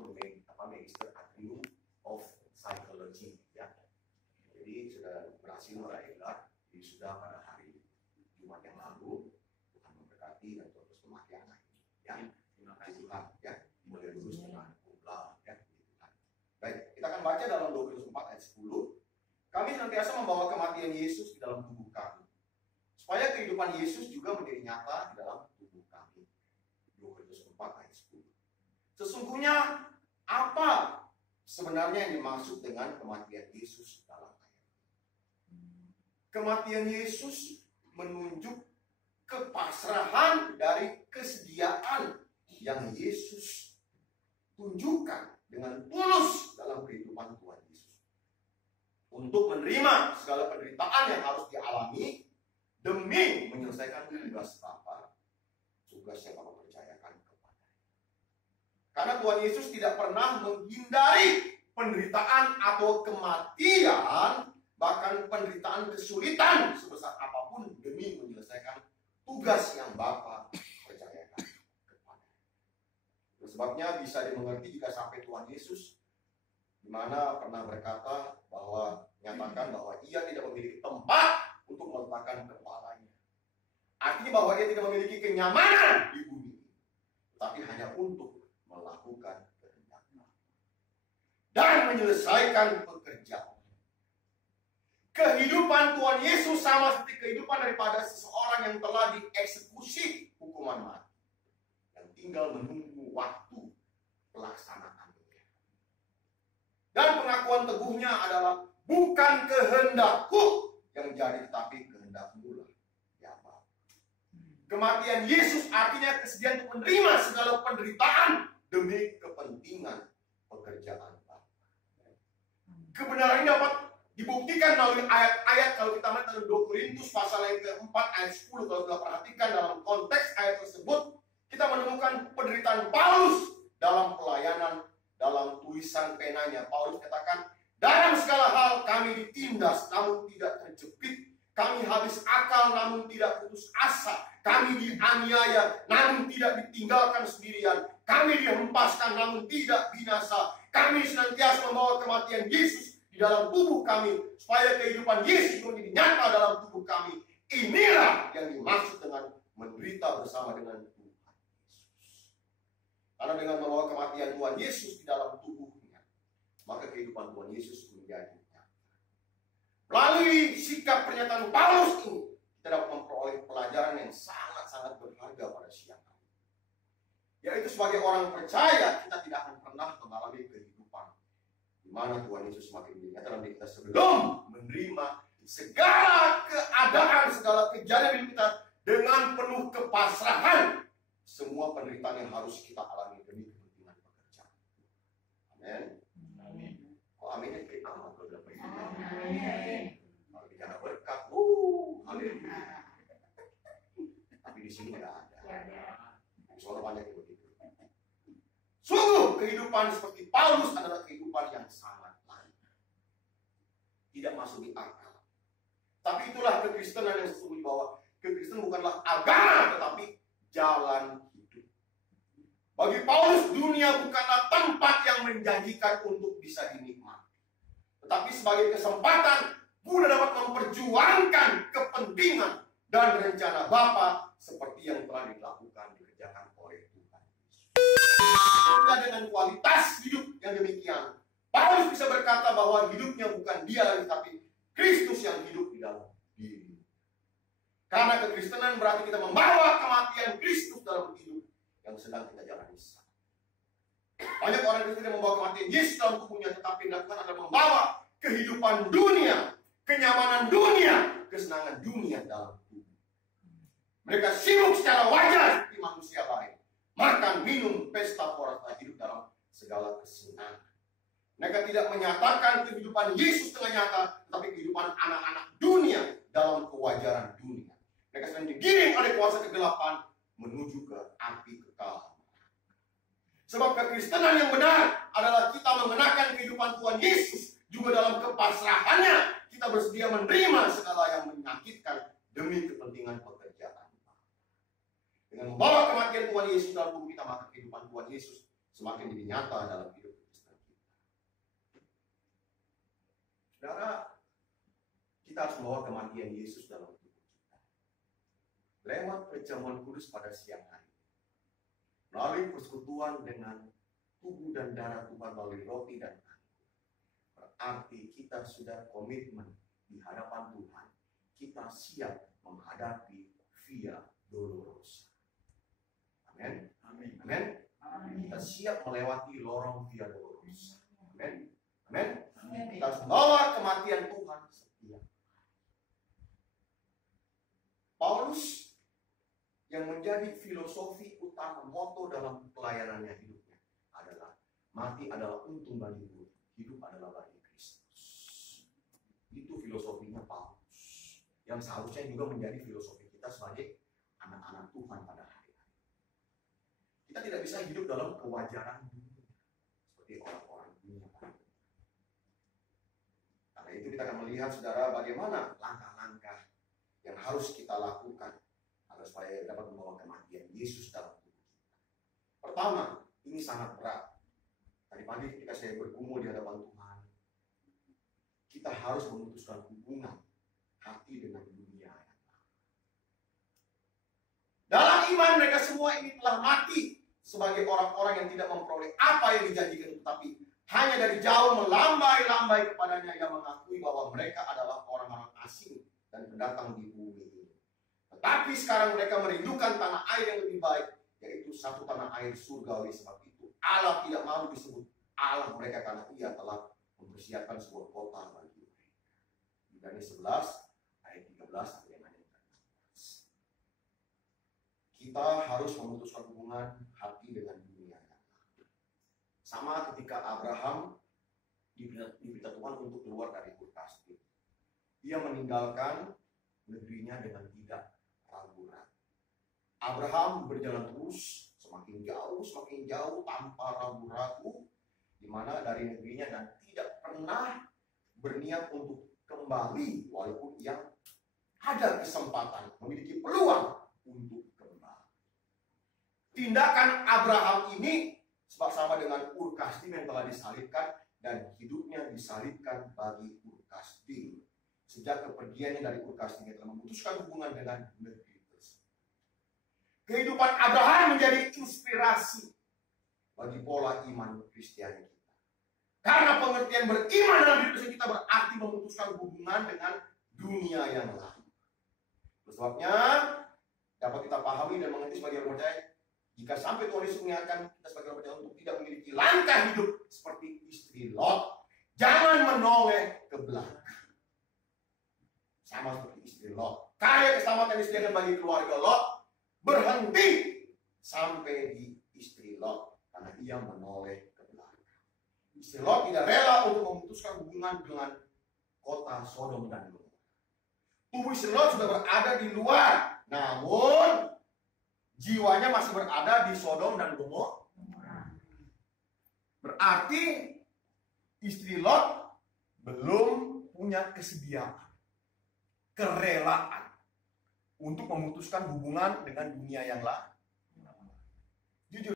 atau Magister Atrium of Psychology, ya. Jadi sudah berhasil meraih gelar wisuda pada hari Jumat yang lalu. Tuhan memberkati dan terus pemakaian ini, ya. Terima kasih Tuhan, ya. Mulai lulus dengan kumla, ya. Tuhan. Baik, kita akan baca dalam 2 Korintus 4 ayat 10. Kami senantiasa membawa kematian Yesus di dalam tubuh kami, supaya kehidupan Yesus juga menjadi nyata di dalam tubuh kami. 2 Korintus 4 ayat 10. Sesungguhnya apa sebenarnya yang dimaksud dengan kematian Yesus dalam ayat ini? Kematian Yesus menunjuk kepasrahan dari kesediaan yang Yesus tunjukkan dengan tulus dalam kehidupan Tuhan Yesus. Untuk menerima segala penderitaan yang harus dialami demi menyelesaikan tugas Bapa, tugas yang Bapa percayakan kepadanya. Karena Tuhan Yesus tidak pernah menghindari penderitaan atau kematian, bahkan penderitaan kesulitan sebesar apapun demi menyelesaikan tugas yang Bapa percayakan kepadanya. Sebabnya bisa dimengerti jika sampai Tuhan Yesus di mana pernah berkata bahwa menyatakan bahwa ia tidak memiliki tempat untuk meletakkan kepalanya. Artinya bahwa ia tidak memiliki kenyamanan di bumi, tapi hanya untuk melakukan kehendak dan menyelesaikan pekerjaan. Kehidupan Tuhan Yesus sama seperti kehidupan daripada seseorang yang telah dieksekusi hukuman mati, yang tinggal menunggu waktu pelaksanaan. Dan pengakuan teguhnya adalah bukan kehendakku yang jadi, tetapi kehendakmu lah, ya Bapa. Kematian Yesus artinya kesediaan untuk menerima segala penderitaan demi kepentingan pekerjaan Bapa. Kebenaran ini dapat dibuktikan melalui ayat-ayat kalau kita melihat dalam 2 Korintus pasal yang keempat ayat 10. Kalau kita perhatikan dalam konteks ayat tersebut, kita menemukan penderitaan Paulus dalam pelayanan. Dalam tulisan penanya, Paulus katakan, dalam segala hal kami ditindas namun tidak terjepit, kami habis akal namun tidak putus asa, kami dianiaya namun tidak ditinggalkan sendirian, kami dihempaskan namun tidak binasa, kami senantiasa membawa kematian Yesus di dalam tubuh kami, supaya kehidupan Yesus menjadi nyata dalam tubuh kami. Inilah yang dimaksud dengan menderita bersama dengan Tuhan. Karena dengan membawa kematian Tuhan Yesus di dalam tubuhnya, maka kehidupan Tuhan Yesus menjadi nyata. Melalui sikap pernyataan Paulus ini, kita dapat memperoleh pelajaran yang sangat-sangat berharga pada siang hari. Yaitu sebagai orang percaya, kita tidak akan pernah mengalami kehidupan di mana Tuhan Yesus semakin menjadi nyata dalam diri kita sebelum menerima segala keadaan, segala kejadian hidup kita dengan penuh kepasrahan. Semua penderitaan yang harus kita alami demi kepentingan pekerjaan. Amin. Amin. Oh, aminnya kayak amat kalau dapat itu. Amin. Kalau bicara berkat, haleluya. Tapi di sini nggak ada. Soalnya banyak yang begitu. Sungguh kehidupan seperti Paulus adalah kehidupan yang sangat lain. Tidak masuk di akal. Tapi itulah kekristenan yang sesungguhnya, bahwa kekristenan bukanlah agama, tetapi jalan hidup. Bagi Paulus, dunia bukanlah tempat yang menjanjikan untuk bisa dinikmati, tetapi sebagai kesempatan guna dapat memperjuangkan kepentingan dan rencana Bapa seperti yang telah dilakukan, dikerjakan oleh Tuhan Yesus. Dan dengan kualitas hidup yang demikian, Paulus bisa berkata bahwa hidupnya bukan dia lagi, tapi Kristus yang hidup di dalam diri. Karena kekristenan berarti kita membawa kematian Kristus dalam hidup yang sedang kita jalani sekarang. Banyak orang Kristen yang membawa kematian Yesus dalam tubuhnya, tetapi dilakukan adalah membawa kehidupan dunia, kenyamanan dunia, kesenangan dunia dalam tubuh. Mereka sibuk secara wajar seperti manusia lain, makan, minum, pesta, pora, hidup dalam segala kesenangan. Mereka tidak menyatakan kehidupan Yesus dengan nyata, tetapi kehidupan anak-anak dunia dalam kewajaran dunia. Mereka sedang digiring oleh kuasa kegelapan menuju ke api kekal. Sebab kekristenan yang benar adalah kita mengenakan kehidupan Tuhan Yesus juga dalam kepasrahannya. Kita bersedia menerima segala yang menyakitkan demi kepentingan pekerjaan. Dengan membawa kematian Tuhan Yesus dalam tubuh kita, maka kehidupan Tuhan Yesus semakin jadi nyata dalam hidup Kristen kita. Saudara, kita harus membawa kematian Yesus dalam tubuh kita. Lewat perjamuan kudus pada siang hari. Melalui persekutuan dengan tubuh dan darah Tuhan melalui roti dan anggur. Berarti kita sudah komitmen di hadapan Tuhan. Kita siap menghadapi via dolorosa. Amin. Amin. Amin. Amin. Kita siap melewati lorong via dolorosa. Amin. Amin. Amin. Kita harus membawa kematian Tuhan setiap. Paulus yang menjadi filosofi utama moto dalam pelayanannya hidupnya adalah mati adalah untung bagiku, hidup adalah bagi Kristus. Itu filosofinya Paulus yang seharusnya juga menjadi filosofi kita sebagai anak-anak Tuhan pada hari-hari. Kita tidak bisa hidup dalam kewajaran dunia seperti orang-orang dunia. Karena itu kita akan melihat, saudara, bagaimana langkah-langkah yang harus kita lakukan agar supaya dapat membawa kematian Yesus dalam tubuh kita. Pertama, ini sangat berat. Tadi pagi ketika saya bergumul di hadapan Tuhan, kita harus memutuskan hubungan hati dengan dunia. Dalam iman mereka semua ini telah mati sebagai orang-orang yang tidak memperoleh apa yang dijanjikan, tetapi hanya dari jauh melambai-lambai kepadanya yang mengakui bahwa mereka adalah orang-orang asing dan pendatang di bumi ini. Tetapi sekarang mereka merindukan tanah air yang lebih baik, yaitu satu tanah air surgawi. Sebab itu Allah tidak malu disebut Allah mereka, karena Ia telah mempersiapkan sebuah kota bagi mereka. Ibrani 11 ayat 13 sampai dengan ayat 14. Kita harus memutuskan hubungan hati dengan dunia. Sama ketika Abraham diberitahu Tuhan untuk keluar dari Ur Kasdim. Dia meninggalkan negerinya dengan tidak ragu-ragu. Abraham berjalan terus semakin jauh tanpa ragu-ragu, di mana dari negerinya, dan tidak pernah berniat untuk kembali walaupun yang ada kesempatan, memiliki peluang untuk kembali. Tindakan Abraham ini sama dengan Ur Kasdim yang telah disalibkan, dan hidupnya disalibkan bagi Ur Kasdim. Sejak kepergiannya dari Ur Kasdim, dia telah memutuskan hubungan dengan negeri tersebut. Kehidupan Abraham menjadi inspirasi bagi pola iman Kristiani kita. Karena pengertian beriman dalam hidup kita berarti memutuskan hubungan dengan dunia yang lain. Sebabnya dapat kita pahami dan mengerti sebagai orang percaya, jika sampai Tuhan Yesus mengingatkan kita sebagai orang percaya untuk tidak memiliki langkah hidup seperti istri Lot, jangan menoleh ke belakang. Sama seperti istri Lot, karya keselamatan disediakan bagi keluarga Lot berhenti sampai di istri Lot karena ia menoleh ke belakang. Istri Lot tidak rela untuk memutuskan hubungan dengan kota Sodom dan Gomora. Tubuh istri Lot sudah berada di luar, namun jiwanya masih berada di Sodom dan Gomora. Berarti istri Lot belum punya kesediaan, kerelaan untuk memutuskan hubungan dengan dunia yang lain. Jujur,